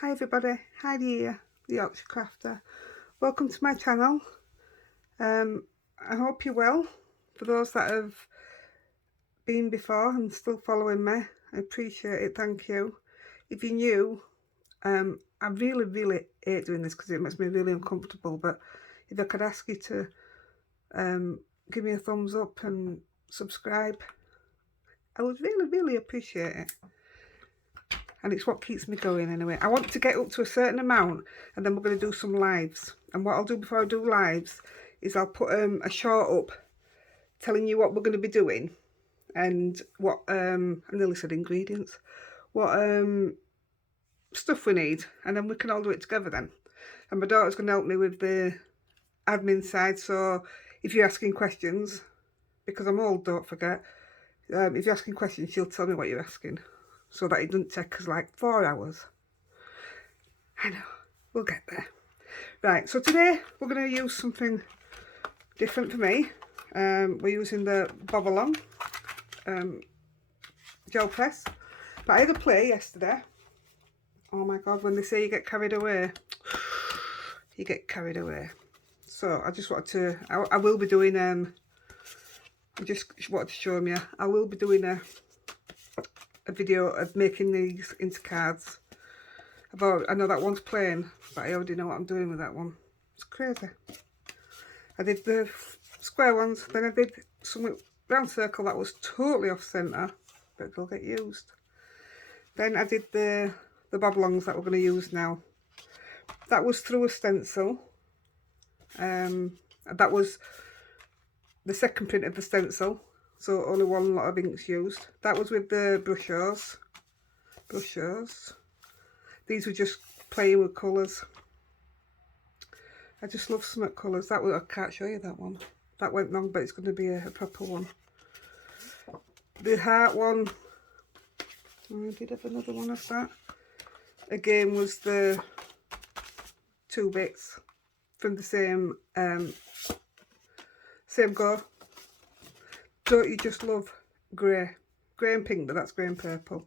Hi everybody, Heidi here, the Yorkshire Crafter. Welcome to my channel. I hope you're well. For those that have been before and still following me, I appreciate it, thank you. If you're new, I really hate doing this because it makes me really uncomfortable, but if I could ask you to give me a thumbs up and subscribe, I would really appreciate it. And it's what keeps me going anyway. I want to get up to a certain amount and then we're going to do some lives. And what I'll do before I do lives is I'll put a short up telling you what we're going to be doing and what, I nearly said ingredients, what stuff we need, and then we can all do it together then. And my daughter's going to help me with the admin side, so if you're asking questions, because I'm old, don't forget, if you're asking questions, she'll tell me what you're asking, so that it doesn't take us like 4 hours. I know, we'll get there. Right, so today we're going to use something different for me. We're using the bob along gel press, but I had a play yesterday. Oh my god, when they say you get carried away, you get carried away. So I just wanted to, I will be doing, I just wanted to show you, I will be doing a video of making these into cards. I know that one's plain, but I already know what I'm doing with that one. It's crazy. I did the square ones, then I did some round circle that was totally off centre, but they'll get used. Then I did the bob longs that we're going to use now. That was through a stencil. That was the second print of the stencil, so only one lot of inks used. That was with the brushers. These were just playing with colours. I just love smut colours. That was, I can't show you that one. That went wrong, but it's going to be a proper one. The heart one, I did have another one of that. Again, was the 2 bits from the same go. Don't you just love grey and pink, but that's grey and purple.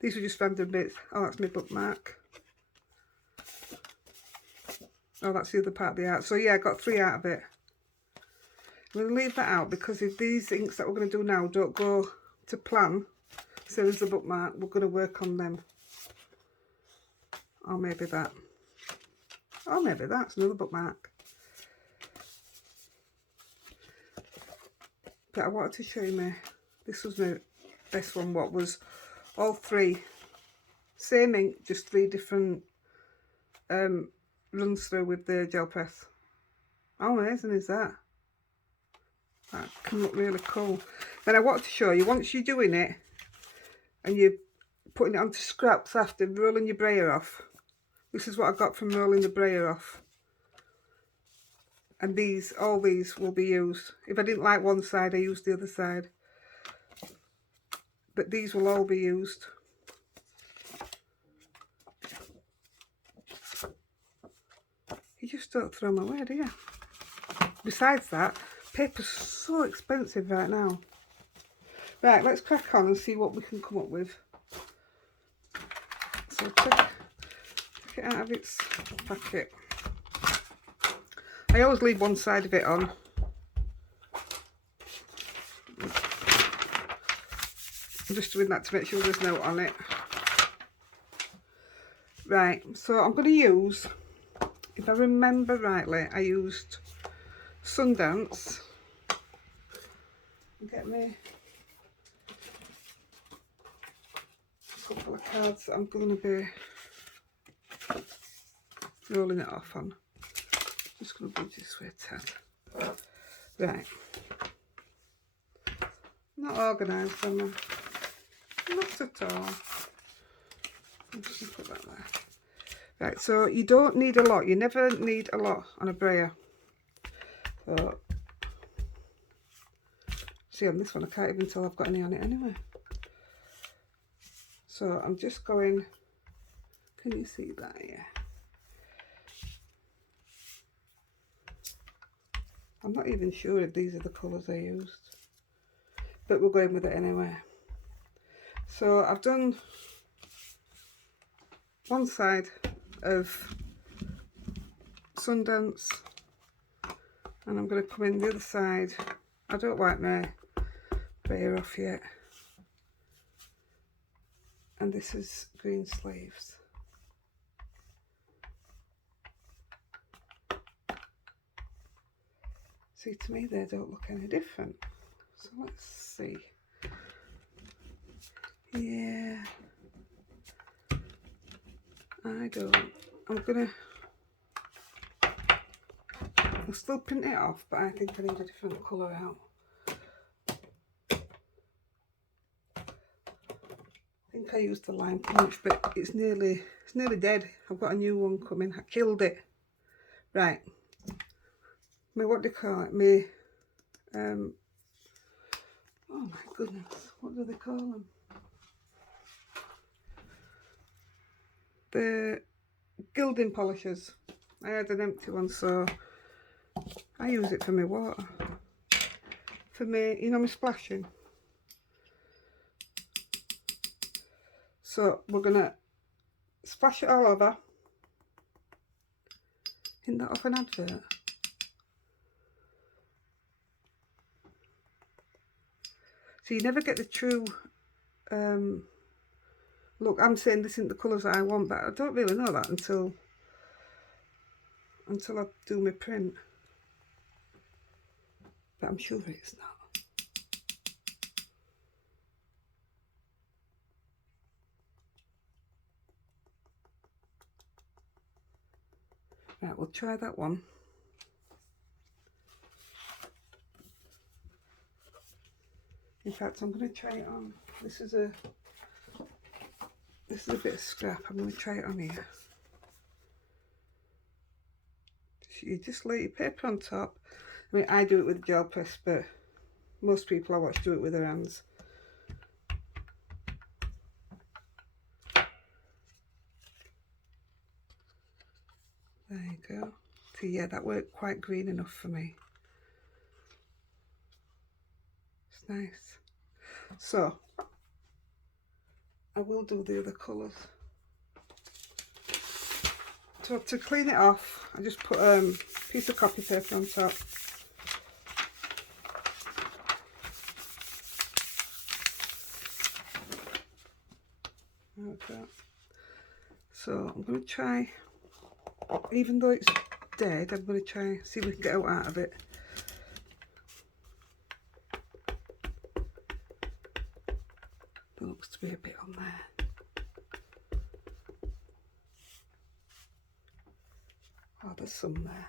These were just random bits. Oh, that's my bookmark. Oh, that's the other part of the art. So yeah, I got 3 out of it. I'm going to leave that out because if these inks that we're going to do now don't go to plan, same as the bookmark, we're going to work on them. Or maybe that. Or maybe that's another bookmark. But I wanted to show you this was my best one, what was all 3 same ink, just 3 different runs through with the gel press. How amazing is that? That can look really cool. Then I wanted to show you, once you're doing it and you're putting it onto scraps after rolling your brayer off. This is what I got from rolling the brayer off. And all these will be used. If I didn't like one side, I used the other side. But these will all be used. You just don't throw them away, do you? Besides that, paper's so expensive right now. Right, let's crack on and see what we can come up with. So take it out of its packet. I always leave one side of it on. I'm just doing that to make sure there's no on it. Right, so I'm going to use, if I remember rightly, I used Sundance. Get me a couple of cards that I'm going to be rolling it off on. Just going to move this way a tad. Right. Not organised, am I? Not at all. I'm just going to put that there. Right, so you don't need a lot. You never need a lot on a brayer. So, see on this one, I can't even tell I've got any on it anyway. So I'm just going, can you see that? Yeah. I'm not even sure if these are the colours I used, but we're going with it anyway. So I've done one side of Sundance, and I'm going to come in the other side. I don't wipe my brayer off yet, and this is green sleeves. See, to me they don't look any different, so let's see. Yeah, I don't. I'll still print it off, but I think I need a different colour out. I think I used the lime punch, but it's nearly dead. I've got a new one coming. I killed it. Right. What do they call it? Oh my goodness, what do they call them? The gilding polishers. I had an empty one, so I use it for my water. For me, you know, my splashing. So we're gonna splash it all over. Isn't that off an advert? So you never get the true look. I'm saying this isn't the colours that I want, but I don't really know that until I do my print. But I'm sure it's not. Right, we'll try that one. In fact, I'm going to try it on. This is a bit of scrap. I'm going to try it on here. You just lay your paper on top. I mean, I do it with a gel press, but most people I watch do it with their hands. There you go. So yeah, that worked quite green enough for me. It's nice. So I will do the other colours. So to clean it off, I just put a piece of copy paper on top. Like that. So I'm going to try, even though it's dead, I'm going to try see if we can get out of it. There looks to be a bit on there. Oh, there's some there.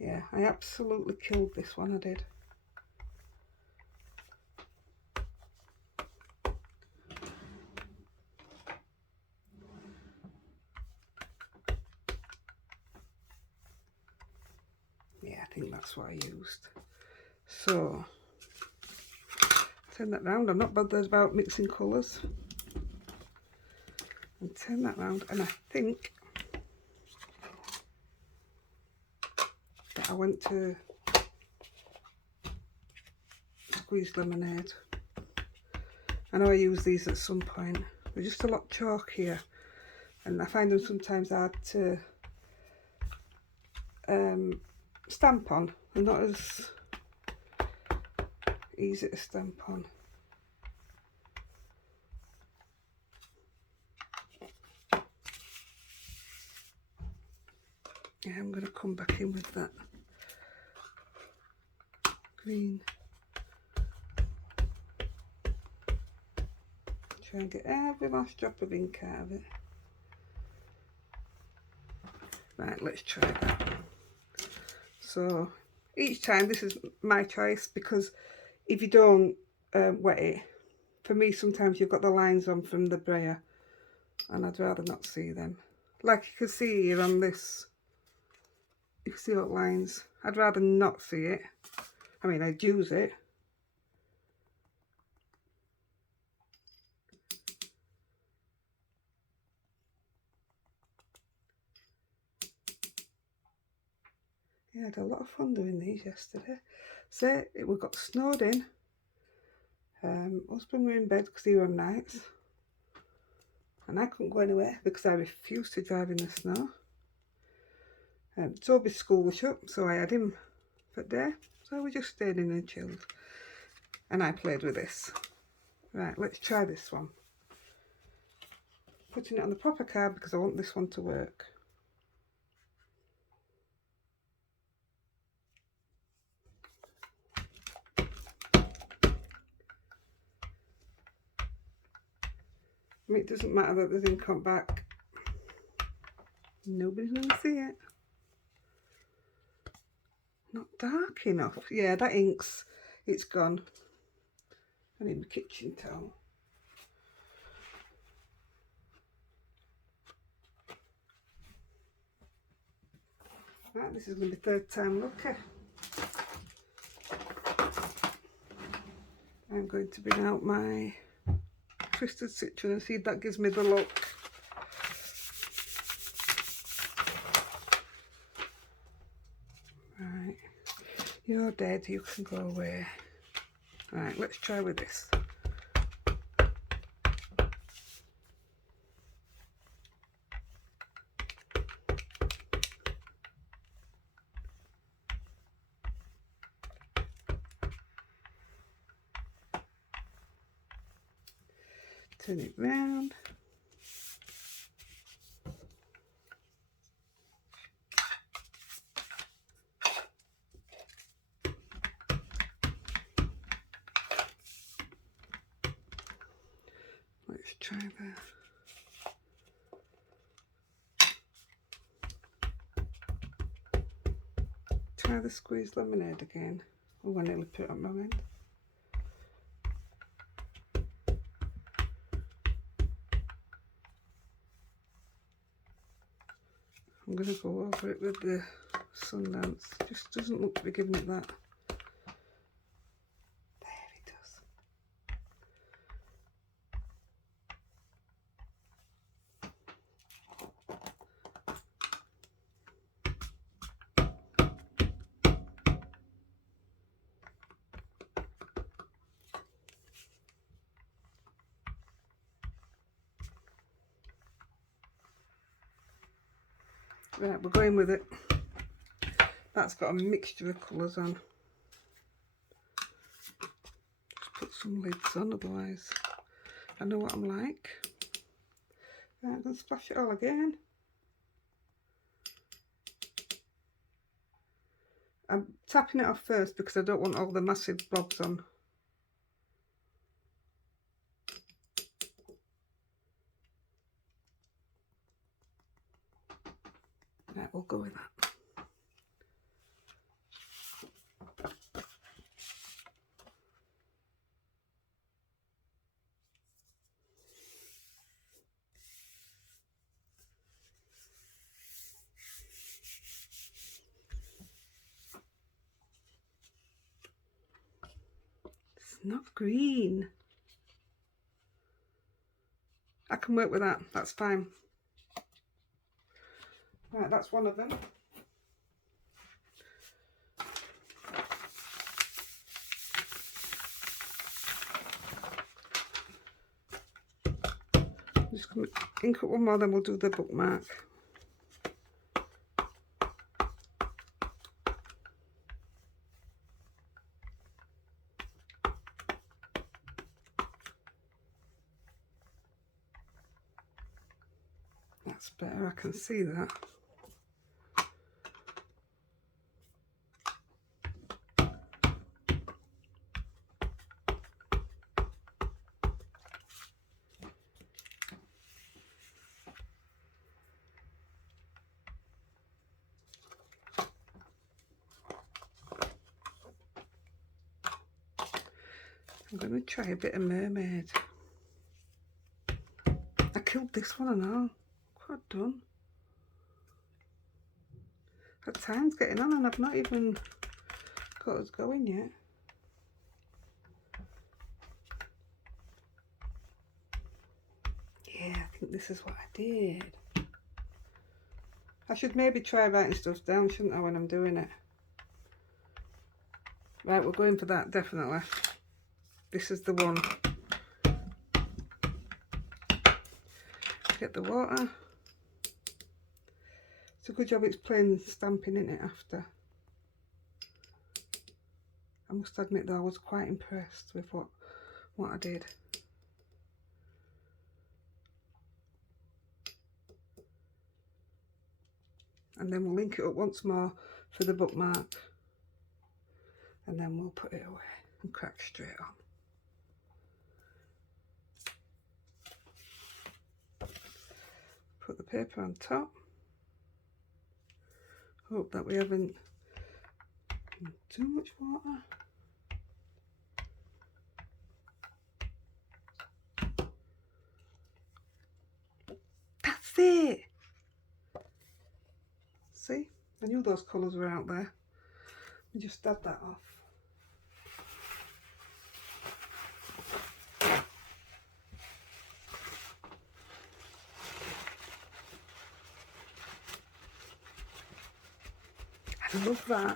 Yeah, I absolutely killed this one, I did. Yeah, I think that's what I used. So, turn that round. I'm not bothered about mixing colours. And turn that round, and I think that I went to squeeze lemonade. I know I use these at some point. They're just a lot chalkier, and I find them sometimes hard to stamp on. They're not as easy to stamp on. Yeah, I'm going to come back in with that green. Try and get every last drop of ink out of it. Right, let's try that. So each time, this is my choice, because if you don't wet it, for me sometimes you've got the lines on from the brayer and I'd rather not see them. Like you can see here on this, you can see what lines. I'd rather not see it. I mean, I'd use it. Yeah, I had a lot of fun doing these yesterday. So we got snowed in. Husband were in bed because he were on nights. And I couldn't go anywhere because I refused to drive in the snow. Toby's school was shut, so I had him for the day. So we just stayed in and chilled. And I played with this. Right, let's try this one. Putting it on the proper card because I want this one to work. I mean, it doesn't matter that the ink come back. Nobody's going to see it. Not dark enough. Yeah, that ink's, it's gone. I need my kitchen towel. Right, this is going to be third time lucky. I'm going to bring out my twisted citron and see if that gives me the look. Right, you're dead, you can go away. Right, let's try with this. Turn it round. Let's try that. Try the squeezed lemonade again. Oh, I nearly put it on my end. I'm going to go over it with the Sundance. Just doesn't look to be giving it that. There it does. Right, we're going with it. That's got a mixture of colours on. Just put some lids on, otherwise I know what I'm like. Right, I'm going to splash it all again. I'm tapping it off first because I don't want all the massive blobs on. Right, we'll go with that. It's not green. I can work with that, that's fine. Right, that's one of them. I'm just going to ink up one more, then we'll do the bookmark. That's better, I can see that. I'm going to try a bit of mermaid. I killed this one and all. Quite done. That time's getting on and I've not even got us going yet. Yeah, I think this is what I did. I should maybe try writing stuff down, shouldn't I, when I'm doing it? Right, we're going for that, definitely. This is the one. Get the water. It's a good job it's plain stamping in it after. I must admit though, I was quite impressed with what I did. And then we'll link it up once more for the bookmark. And then we'll put it away and crack straight on. Put the paper on top. Hope that we haven't too much water. That's it! See? I knew those colours were out there. We just dab that off. I love that.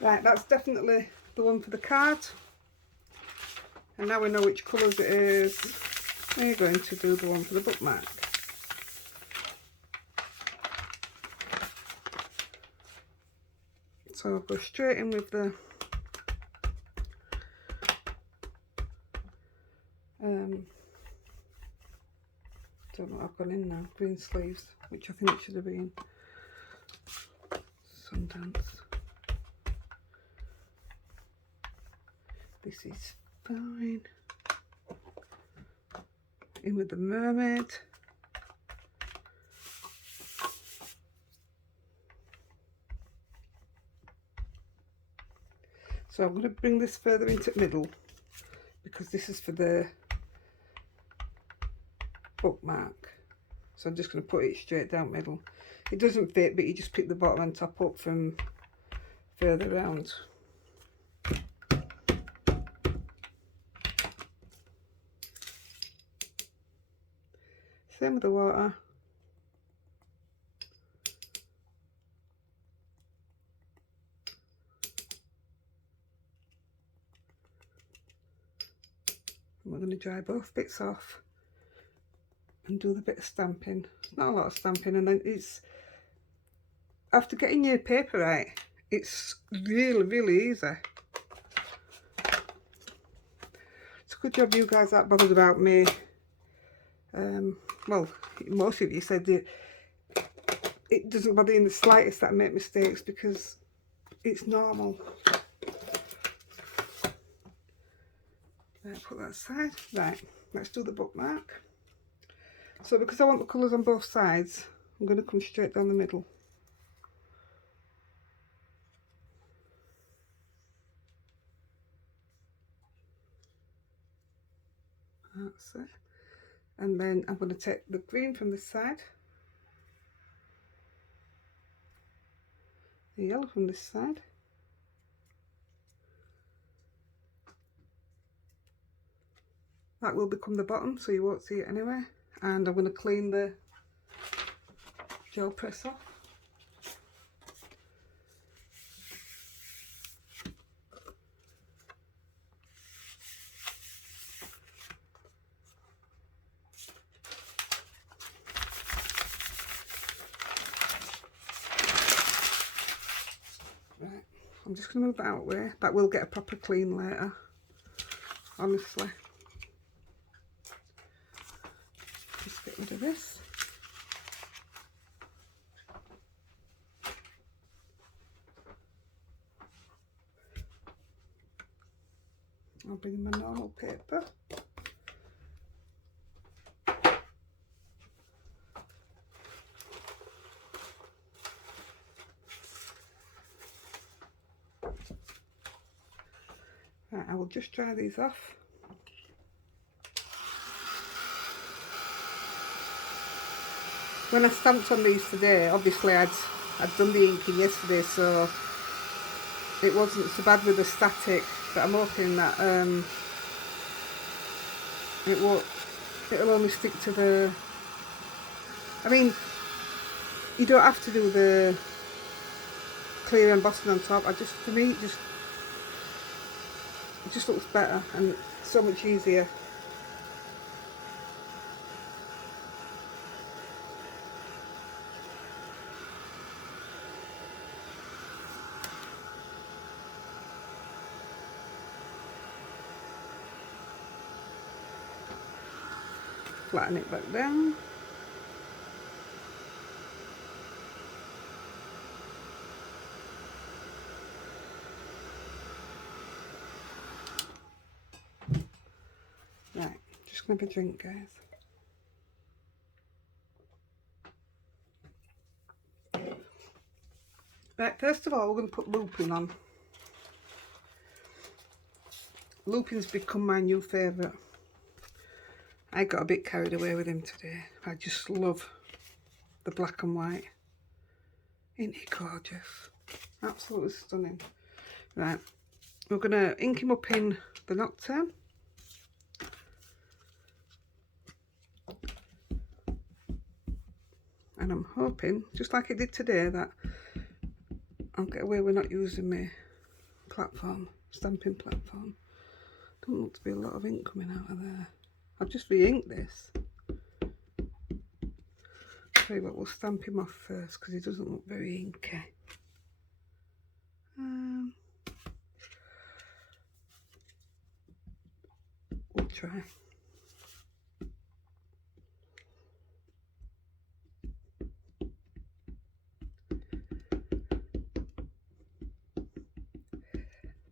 Right, that's definitely the one for the card. And now we know which colours it is. We're going to do the one for the bookmark. So I'll go straight in with the don't know what I've gone in now, green sleeves, which I think it should have been Sundance. This is fine. In with the mermaid. So I'm going to bring this further into the middle because this is for the bookmark. So I'm just going to put it straight down middle. It doesn't fit, but you just pick the bottom and top up from further round. Same with the water. And we're going to dry both bits off and do the bit of stamping. It's not a lot of stamping, and then it's, after getting your paper right, it's really easy. It's a good job you guys aren't bothered about me. Well, most of you said it doesn't bother you in the slightest that I make mistakes because it's normal. Right, put that aside. Right, let's do the bookmark. So because I want the colours on both sides, I'm going to come straight down the middle. That's it. And then I'm going to take the green from this side, the yellow from this side, that will become the bottom so you won't see it anyway, and I'm going to clean the gel press off. I'm just going to move that out of the way. That will get a proper clean later, honestly. Just get rid of this. I'll bring in my normal paper. Right, I will just dry these off. When I stamped on these today, obviously I'd done the inking yesterday, so it wasn't so bad with the static, but I'm hoping that it'll only stick to the, I mean, you don't have to do the clear embossing on top. For me, it just it just looks better and so much easier. Flatten it back down. Right, just gonna have a drink, guys. Right, first of all, we're going to put looping on. Looping's become my new favourite. I got a bit carried away with him today. I just love the black and white. Isn't he gorgeous? Absolutely stunning. Right, we're going to ink him up in the Nocturne. And I'm hoping, just like I did today, that I'll get away with not using my platform, stamping platform. Don't look to be a lot of ink coming out of there. I've just re-inked this. Tell you what, we'll stamp him off first because he doesn't look very inky. We'll try.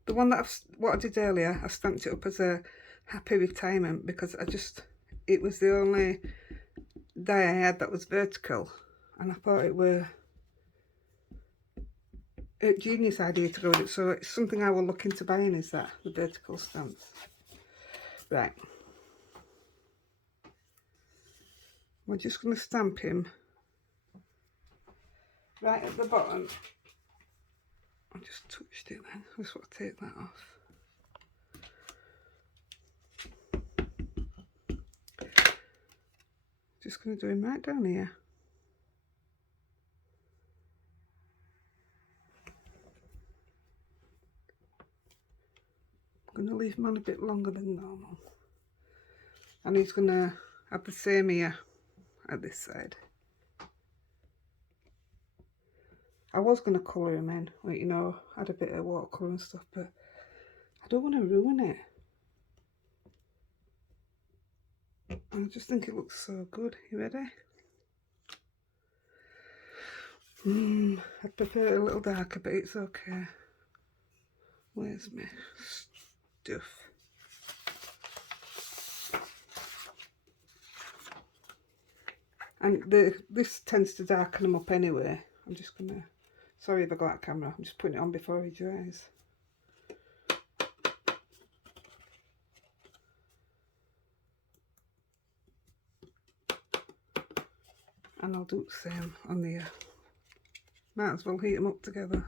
The one that what I did earlier, I stamped it up as a happy retirement because it was the only die I had that was vertical, and I thought it were a genius idea to go with it. So it's something I will look into buying, is that, the vertical stamps. Right. We're just going to stamp him right at the bottom. I just touched it then. I just want to take that off. Just going to do him right down here. I'm going to leave him on a bit longer than normal. And he's going to have the same here at this side. I was going to colour him in, like, you know, add a bit of watercolour and stuff, but I don't want to ruin it. I just think it looks so good. You ready? I prefer it a little darker, but it's okay. Where's my stuff? And this tends to darken them up anyway. I'm just gonna, sorry if I got that camera, I'm just putting it on before he dries. And I'll do the same on the, might as well heat them up together.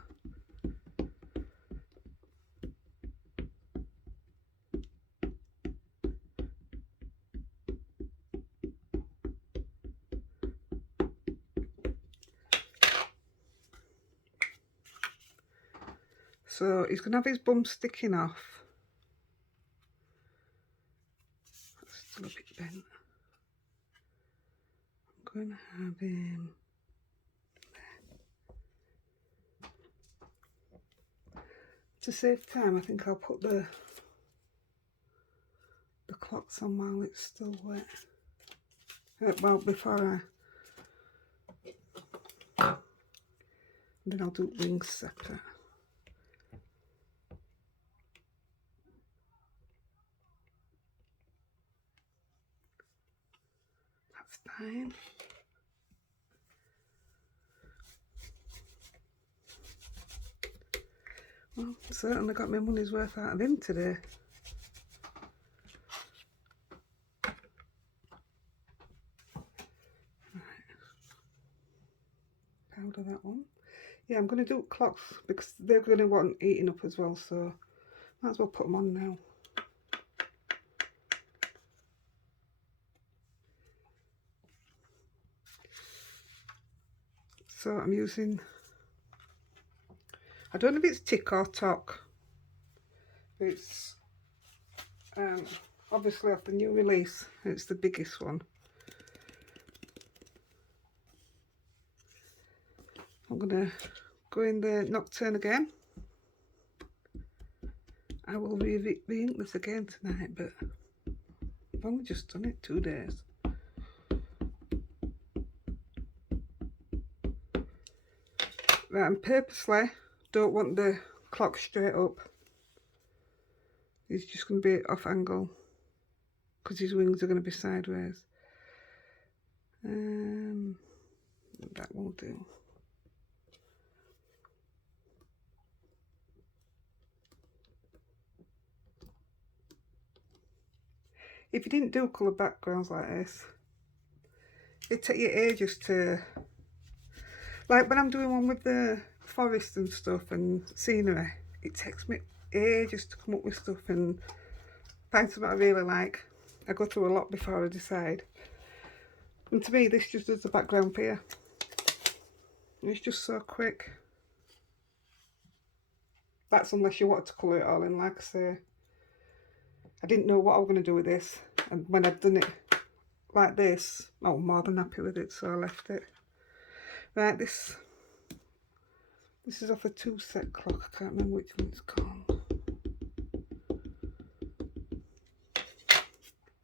So he's going to have his bum sticking off. That's still a bit bent. I'm going to have him there. To save time, I think I'll put the clots on while it's still wet. Well, before then I'll do wings separate. That's fine. Well, certainly got my money's worth out of him today. Powder that one. Yeah, I'm going to do clots because they're going to want eating up as well, so might as well put them on now. So I'm using, I don't know if it's tick or tock, but it's obviously off the new release. It's the biggest one. I'm going to go in the Nocturne again. I will re-ink this again tonight, but I've only just done it 2 days. Right, and purposely don't want the clock straight up. He's just going to be off angle because his wings are going to be sideways. That won't do. If you didn't do colour backgrounds like this, it'd take you ages to, like when I'm doing one with the forest and stuff and scenery, it takes me ages to come up with stuff and find something I really like. I go through a lot before I decide. And to me, this just does the background for you. It's just so quick. That's unless you want to colour it all in, like I say. I didn't know what I was going to do with this, and when I've done it like this, I'm more than happy with it, so I left it. Right, this is off a 2-set clock. I can't remember which one it's called.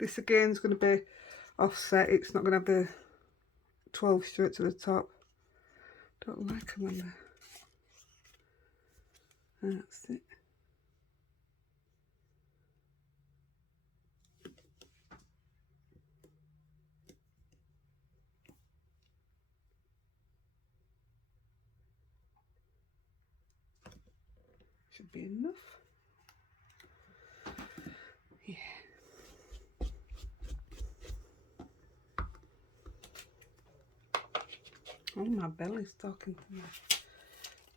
This again is going to be offset. It's not going to have the 12 straight to the top. Don't like them on there. That's it. Should be enough. Yeah. Oh, my belly's talking to me.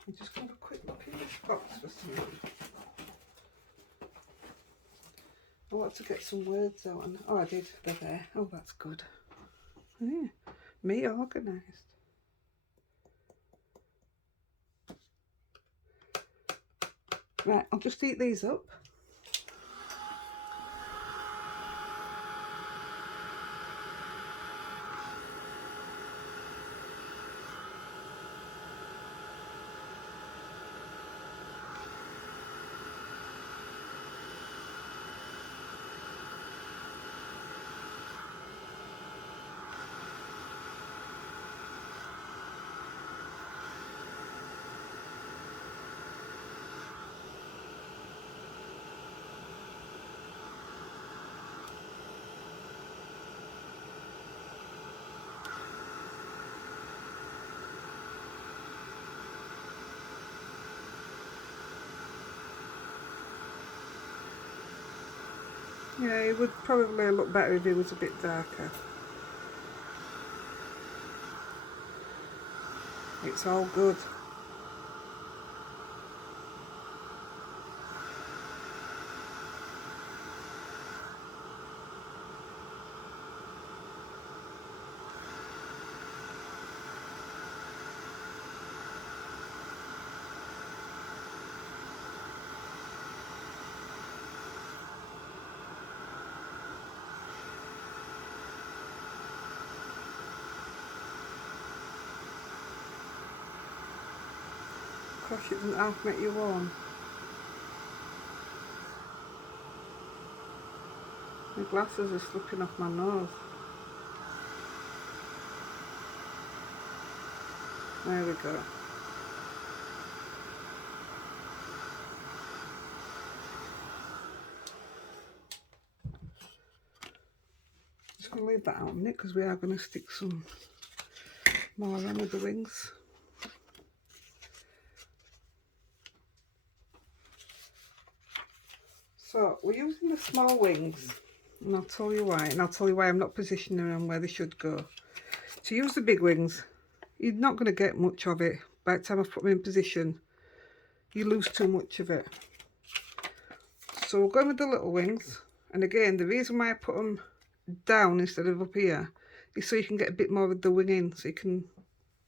I'm just going to have a quick look in this box for something. I want to get some words out, and oh, I did. They're there. Oh, that's good. Yeah, me organised. Right, I'll just heat these up. Yeah, it would probably look better if it was a bit darker. It's all good. Gosh, it doesn't half make you warm. My glasses are slipping off my nose. There we go. Just going to leave that out a minute because we are going to stick some more on with the wings. So we're using the small wings, and I'll tell you why, and I'll tell you why I'm not positioning them where they should go. To use the big wings, you're not going to get much of it. By the time I put them in position, you lose too much of it. So we're going with the little wings, and again, the reason why I put them down instead of up here is so you can get a bit more of the wing in, so you can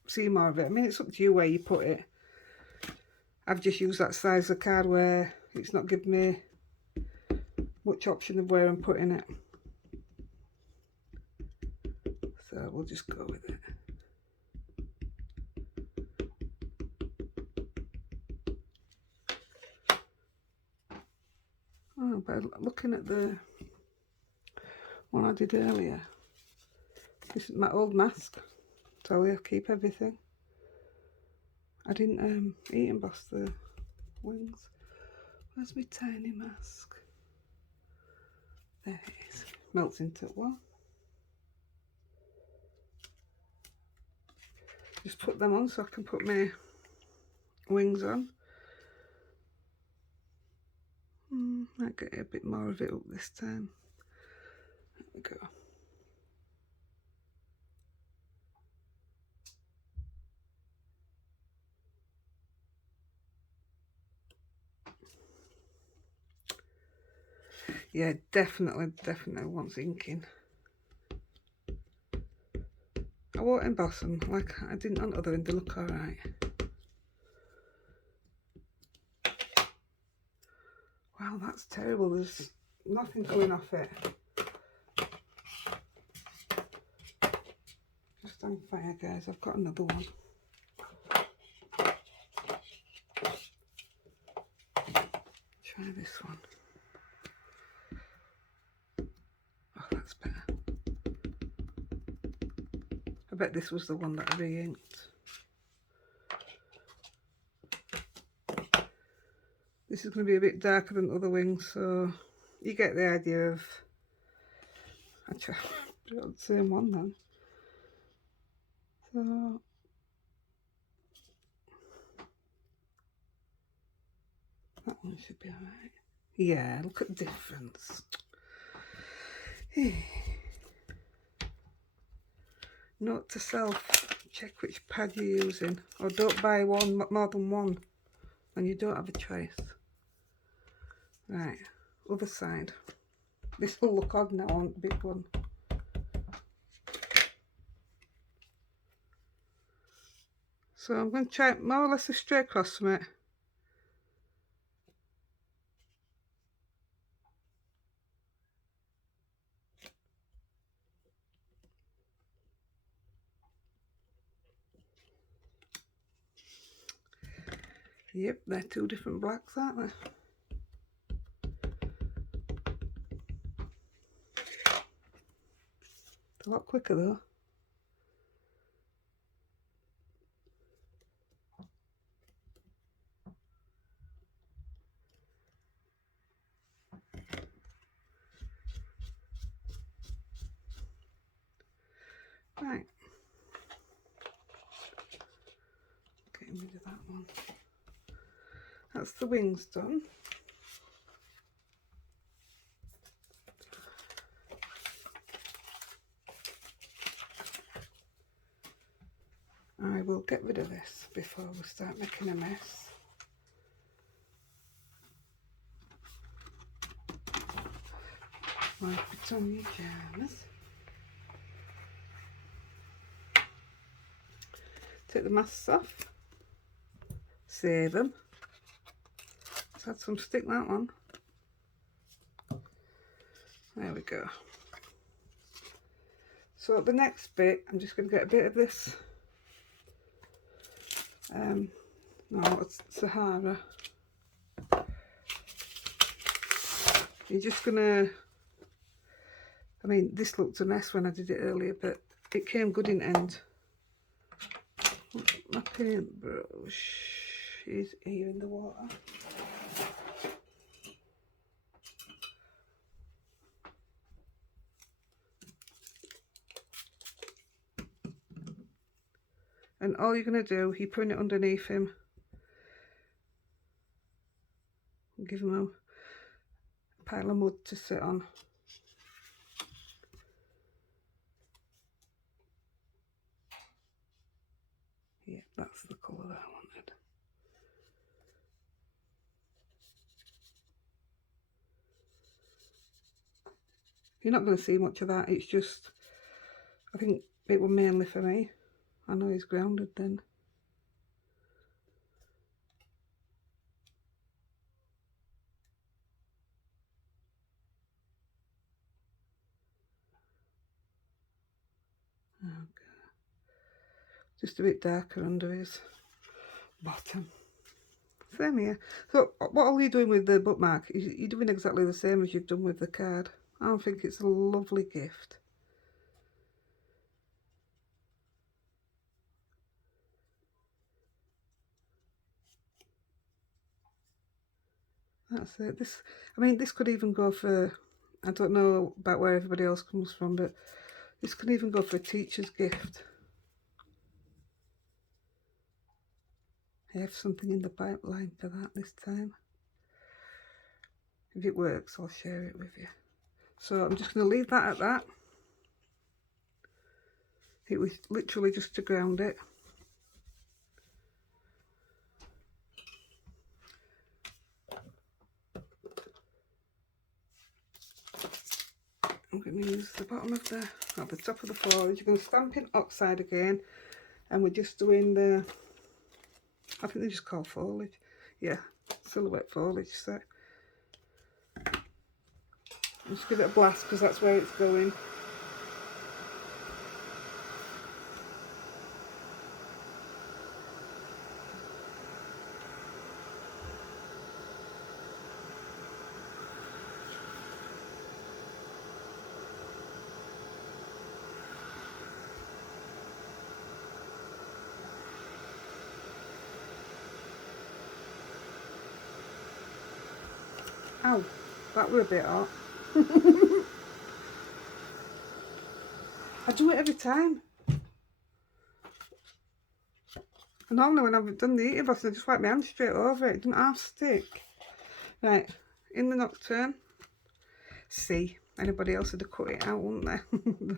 see more of it. I mean, it's up to you where you put it. I've just used that size of card where it's not giving me much option of where I'm putting it. So we'll just go with it. Oh, but looking at the one I did earlier, this is my old mask. Tell you, keep everything. I didn't heat emboss the wings. Where's my tiny mask? There it is. Melts into one. Just put them on so I can put my wings on. Might get a bit more of it up this time. There we go. Yeah, definitely wants inking. I won't emboss them like I didn't on the other end. They look alright. Wow, that's terrible. There's nothing coming off it. Just on fire, guys. I've got another one. Try this one. Oh, that's better. I bet this was the one that I re-inked. This is going to be a bit darker than other wings, so you get the idea of... Actually, I've got the same one then. So... that one should be alright. Yeah, look at the difference. Note to self, check which pad you're using, or don't buy more than one and you don't have a choice. Right, other side. This will look odd now on the big one. So I'm going to try more or less a straight across from it. Yep, they're two different blacks, aren't they? It's a lot quicker though. Right. Getting rid of that one. That's the wings done. I will get rid of this before we start making a mess. Wipe it on your jams. Take the masks off. Save them. Let's add some stick that one. There we go. So the next bit, I'm just going to get a bit of this. No, it's Sahara. You're just going to... I mean, this looked a mess when I did it earlier, but it came good in end. My paintbrush is here in the water. And all you're going to do, you put it underneath him. Give him a pile of mud to sit on. Yeah, that's the colour that I wanted. You're not going to see much of that. It's just, I think it was mainly for me. I know he's grounded then. Okay. Just a bit darker under his bottom. Same here. So what are you doing with the bookmark? You're doing exactly the same as you've done with the card. I think it's a lovely gift. That's it. I mean, this could even go for, I don't know about where everybody else comes from, but this could even go for a teacher's gift. I have something in the pipeline for that this time. If it works, I'll share it with you. So I'm just going to leave that at that. It was literally just to ground it. I'm going to use the bottom of the, at the top of the foliage. You're going to stamp in oxide again, and we're just doing the, I think they just call foliage. Yeah, silhouette foliage. So just give it a blast because that's where it's going. Ow, that were a bit hot. I do it every time. And normally when I've done the embossing, I just wipe my hand straight over it. It doesn't half stick. Right, in the nocturne. See, anybody else would have cut it out, wouldn't they?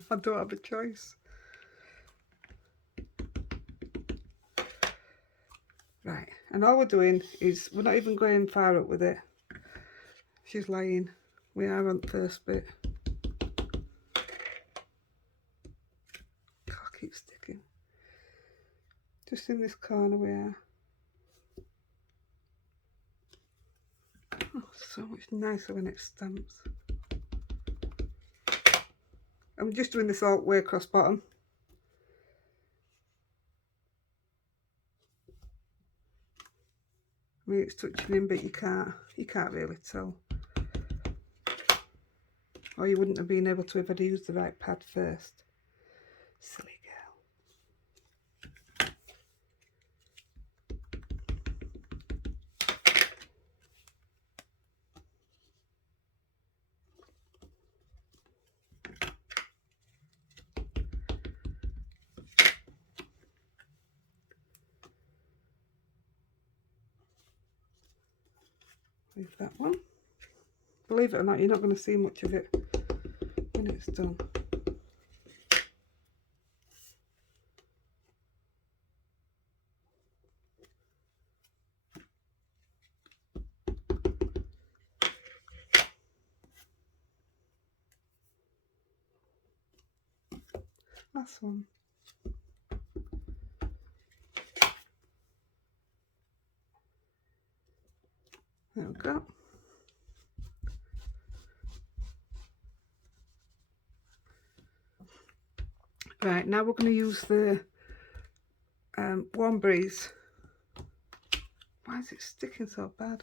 I don't have a choice. Right, and all we're doing is, we're not even going far up with it. She's lying. We are on the first bit. God, keep sticking. Just in this corner we are. Oh, so much nicer when it stamps. I'm just doing this all the way across bottom. I mean, it's touching him, but you can't really tell. Or you wouldn't have been able to if I'd used the right pad first. Silly girl. Leave that one. Believe it or not, you're not going to see much of it when it's done. Last one. There we go. Right, now we're going to use the Warm Breeze. Why is it sticking so bad?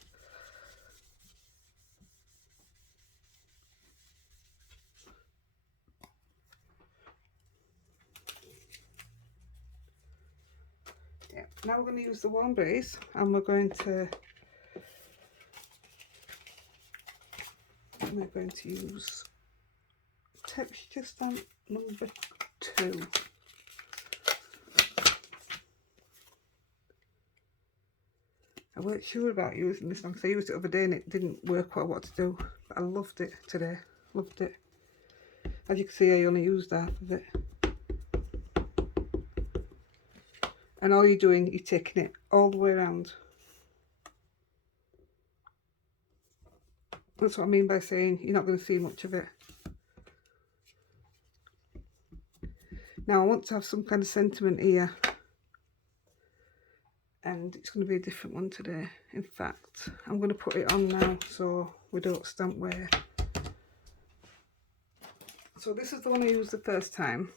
Yeah, now we're going to use the Warm Breeze, and we're going to use texture stamp number 2. I weren't sure about using this one because I used it the other day and it didn't work what I wanted to do, but I loved it today. Loved it. As you can see, I only used half of it. And all you're doing, you're taking it all the way around. That's what I mean by saying you're not going to see much of it. Now I want to have some kind of sentiment here, and it's going to be a different one today. In fact, I'm going to put it on now so we don't stamp wear. So this is the one I used the first time,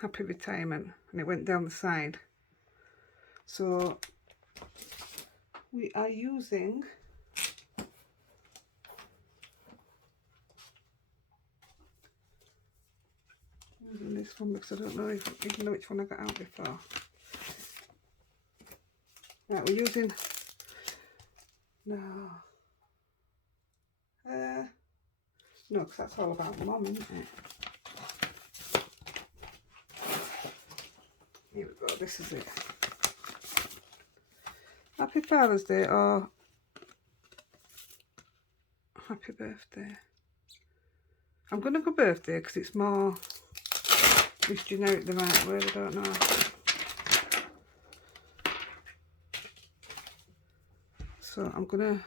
happy retirement, and it went down the side. So we are using this one because I don't know even know which one I got out before. Right, we're using no, because that's all about Mum, isn't it? Here we go. This is it. Happy Father's Day or happy birthday. I'm gonna go birthday because it's more. Is generic the right word? I don't know. So I'm gonna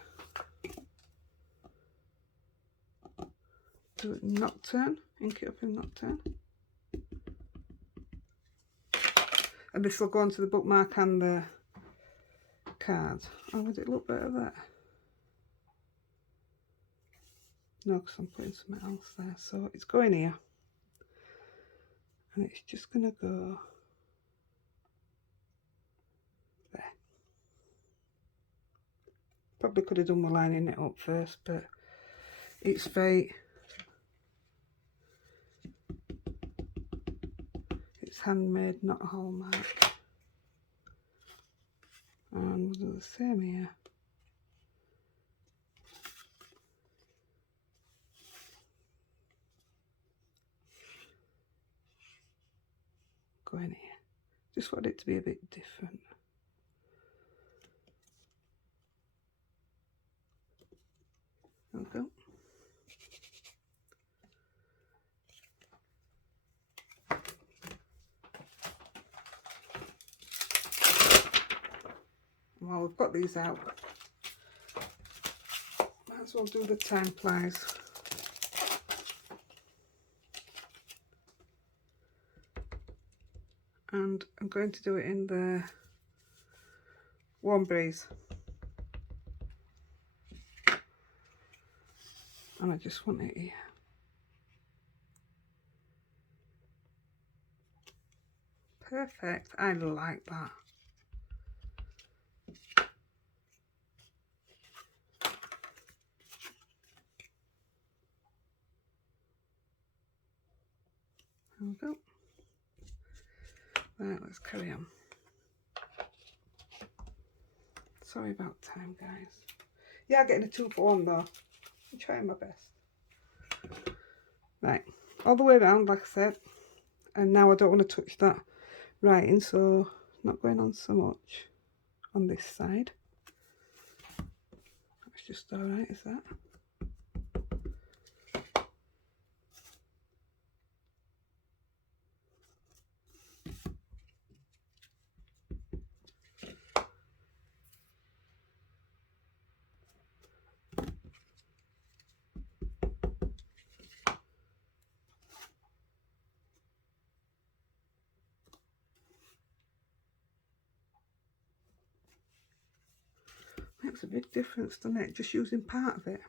do it nocturne, ink it up in nocturne, and this will go onto the bookmark and the card. Oh, would it look better there? No, because I'm putting something else there. So it's going here, and it's just gonna go there. Probably could have done my lining it up first, but it's fate. It's handmade, not a hallmark. And we'll do the same here. Go in here. Just want it to be a bit different. There we go. Well, we've got these out. Might as well do the time plies. And I'm going to do it in the Warm Breeze. And I just want it here. Perfect. I like that. There we go. Right, let's carry on. Sorry about time, guys. Yeah, getting a 2-for-1 though. I'm trying my best. Right, all the way around, like I said. And now I don't want to touch that writing, so not going on so much on this side. That's just alright, is that? Makes a big difference, doesn't it? Just using part of it.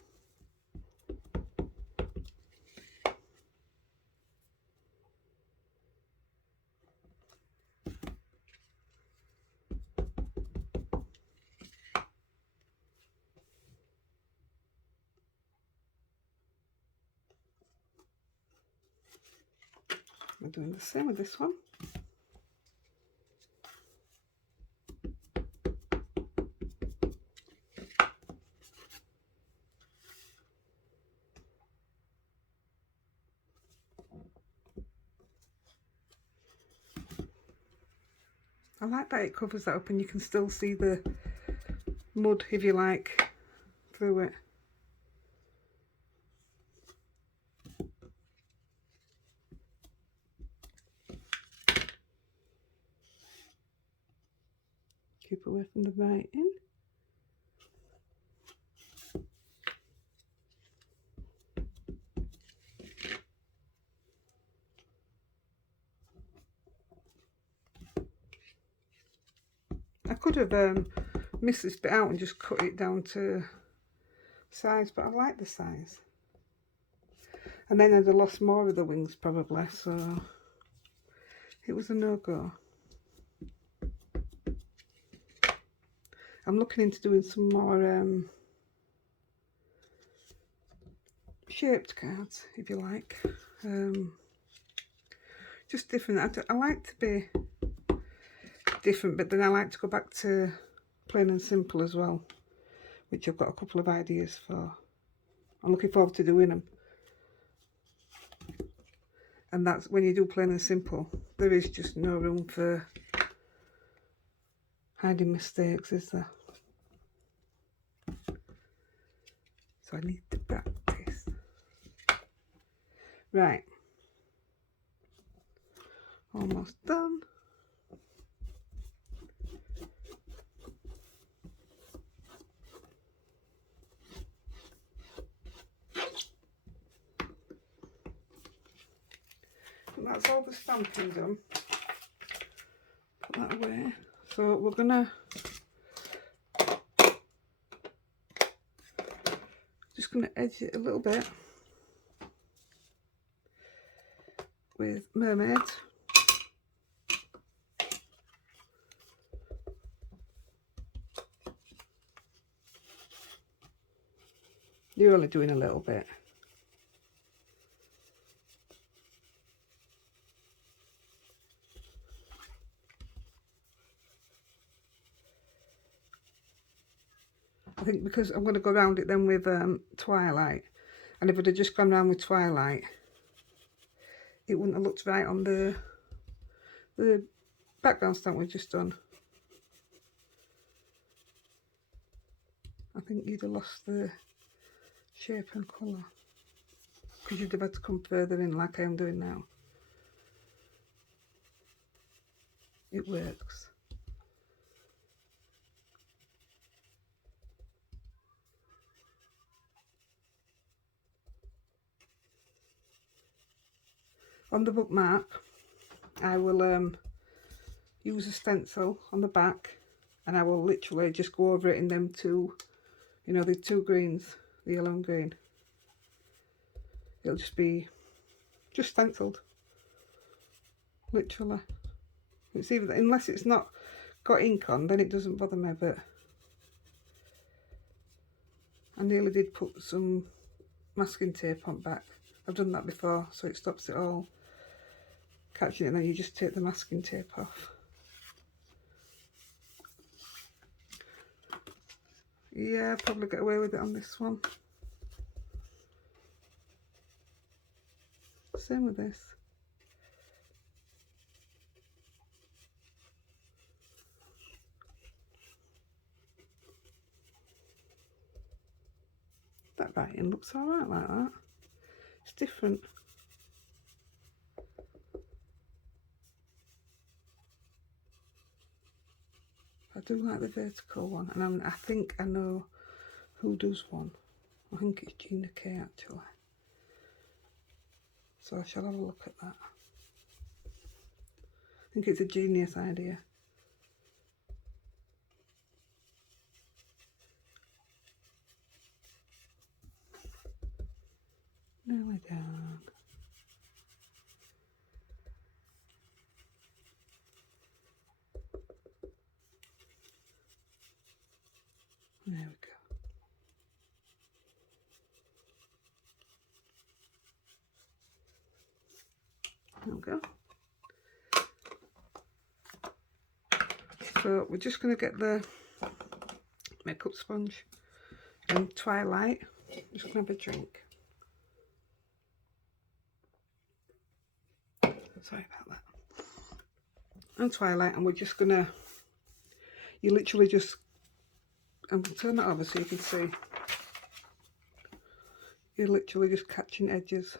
We're doing the same with this one. I like that it covers that up and you can still see the mud, if you like, through it. Keep away from the writing. I could have missed this bit out and just cut it down to size, but I like the size. And then I'd have lost more of the wings probably, so it was a no-go. I'm looking into doing some more shaped cards, if you like. Just different. I like to be different, but then I like to go back to plain and simple as well, which I've got a couple of ideas for. I'm looking forward to doing them. And that's when you do plain and simple, there is just no room for hiding mistakes, is there? So I need to practice. Right. Almost done. And that's all the stamping done. Put that away. So we're gonna just gonna edge it a little bit with Mermaid. You're only doing a little bit. I think because I'm going to go around it then with Twilight, and if I'd have just gone around with Twilight, it wouldn't have looked right on the background stamp we've just done. I think you'd have lost the shape and colour, because you'd have had to come further in like I am doing now. It works. On the bookmark, I will use a stencil on the back, and I will literally just go over it in them two, you know, the two greens, the yellow and green. It'll just be just stenciled, literally. It's either, unless it's not got ink on, then it doesn't bother me, but I nearly did put some masking tape on back. I've done that before, so it stops it all catching it, and then you just take the masking tape off. Yeah, I'll probably get away with it on this one. Same with this. That writing looks alright like that. It's different. I do like the vertical one, and I think I know who does one. I think it's Gina K actually. So I shall have a look at that. I think it's a genius idea. Nearly down. There we go. There we go. So we're just going to get the makeup sponge and Twilight. Just going to have a drink. Sorry about that. And Twilight, and we're just going to, you literally just, I'm going to turn that over so you can see. You're literally just catching edges.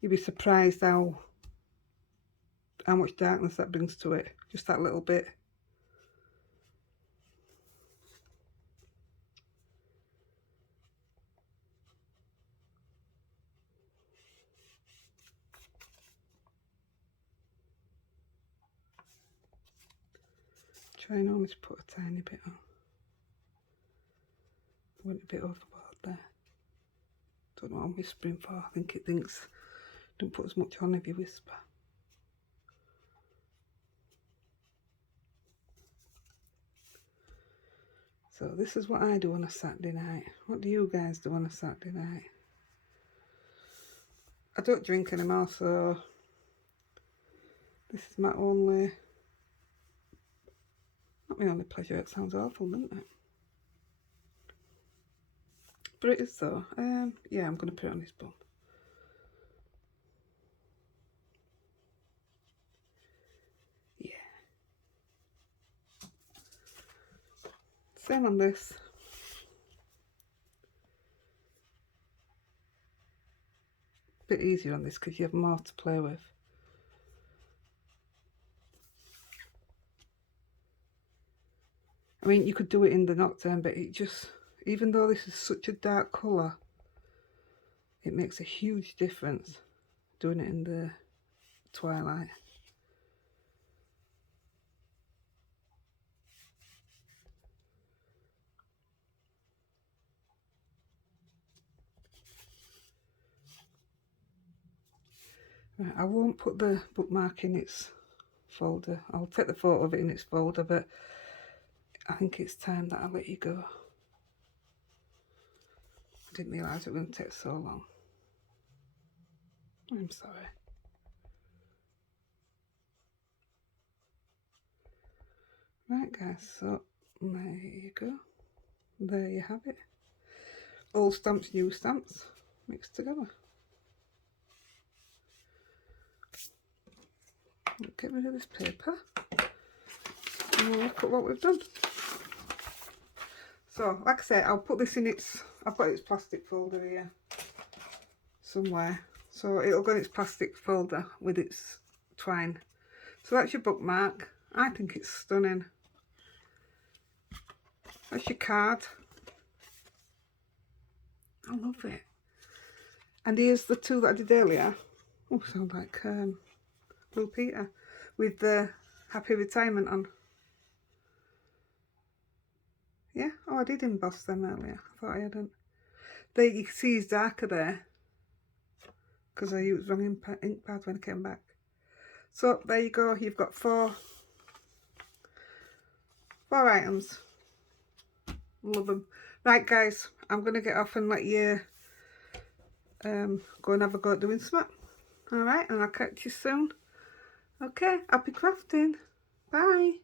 You'd be surprised how much darkness that brings to it. Just that little bit. Try and almost put a tiny bit on. I went a bit overboard there. Don't know what I'm whispering for. I think it thinks don't put as much on if you whisper. So this is what I do on a Saturday night. What do you guys do on a Saturday night? I don't drink anymore, so this is my only, not my only pleasure. It sounds awful, doesn't it? But it is though. Yeah, I'm going to put it on this bun. Yeah. Same on this. Bit easier on this because you have more to play with. I mean, you could do it in the nocturne, but it just, even though this is such a dark colour, it makes a huge difference doing it in the twilight. Right, I won't put the bookmark in its folder. I'll take the photo of it in its folder, but I think it's time that I let you go. I didn't realise it was going to take so long. I'm sorry. Right guys, so there you go. There you have it. Old stamps, new stamps mixed together. Get rid of this paper and we'll look at what we've done. So like I say, I'll put this in its, I've got its plastic folder here somewhere, so it'll go in its plastic folder with its twine. So that's your bookmark. I think it's stunning. That's your card. I love it. And here's the two that I did earlier. Oh, sound like Blue Peter with the happy retirement on. Yeah, oh, I did emboss them earlier. I thought I hadn't. There you can see he's darker there because I used wrong ink pad when I came back. So there you go. You've got four items. Love them. Right, guys, I'm gonna get off and let you go and have a go at doing something. All right, and I'll catch you soon. Okay, happy crafting. Bye.